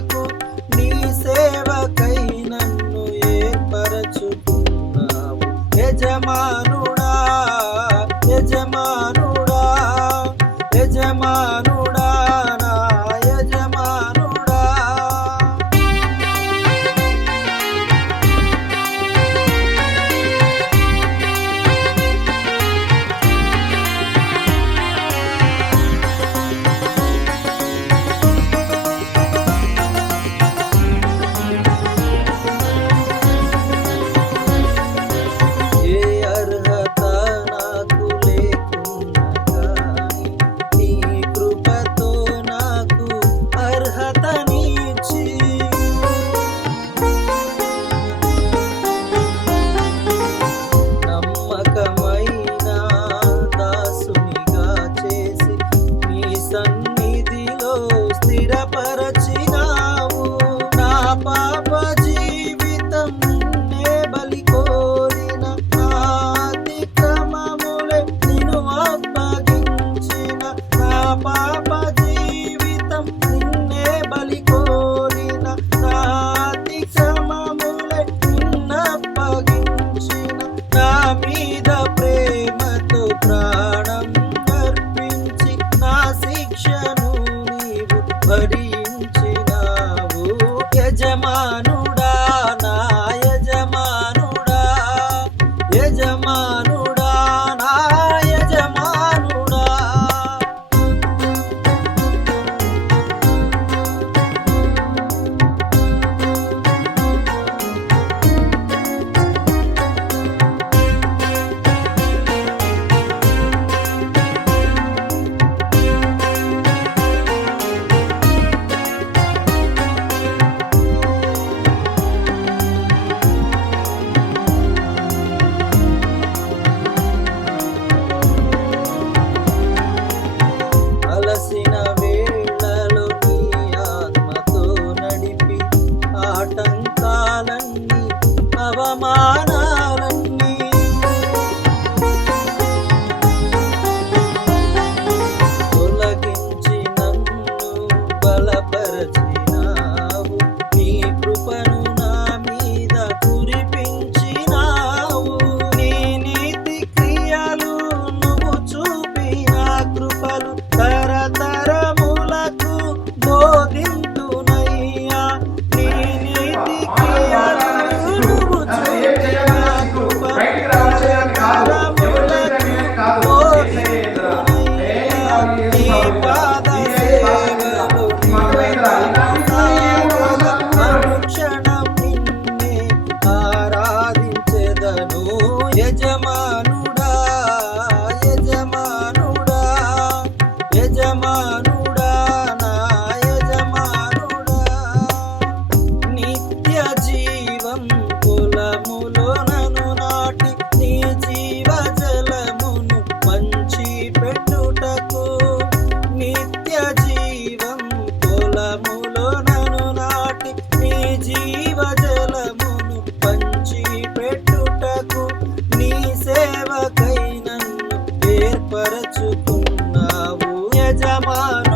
పెట్టుటకు నీ సేవకై నన్ను ఏర్పరచుకున్నావు. యజమానుడా యజమానుడా యజమానుడా నా యజమానుడా. స్థిరపరచినావు నా పాప జీవితం నిన్నే బలి కోరిన నా అతిక్రమములే నిన్ను అప్పగించిన నా పాప జీవితం నిన్నే బలి కోరిన నా అతిక్రమములే నిన్నప్పగించిన నా మీద ప్రేమతో ప్రాణం అర్పించి నా శిక్షను భరించినావు. యజమానుడా నా యజమానుడా యజమానుడా నా యజమానుడా. అలసిన వేళలో నీ ఆత్మతో నడిపి ఆటంకాలన్నీ అవమానాలన్నీ తొలగించి నన్ను బలపరచినావు. నీ కృపను నా మీద కురిపించినావు. నీ నీతి క్రియలు నువ్వు చూపిన కృపలు తరతరములకు బోధింతునయ్యా. నీ నీతి క్రియలు నువ్వు చూపిన కృపలు తరతరములకు బోధింతునయ్యా. నీ పాద సేవలు అనుక్షణం నిన్నే ఆరాధించెదను. యజమానుడా యజమానుడా యజమానుడా నా యజమానుడా. నిత్య జీవం పొలములో నన్ను నాటి నీ జీవ జలమును మంచి పెట్టుటకు నిత్య జీవం పొలములో నన్ను నాటి నీ జీవ జలమును పంచి పెట్టుటకు నీ సేవకై నన్ను ఏర్పరచుకున్నావు. యజమాను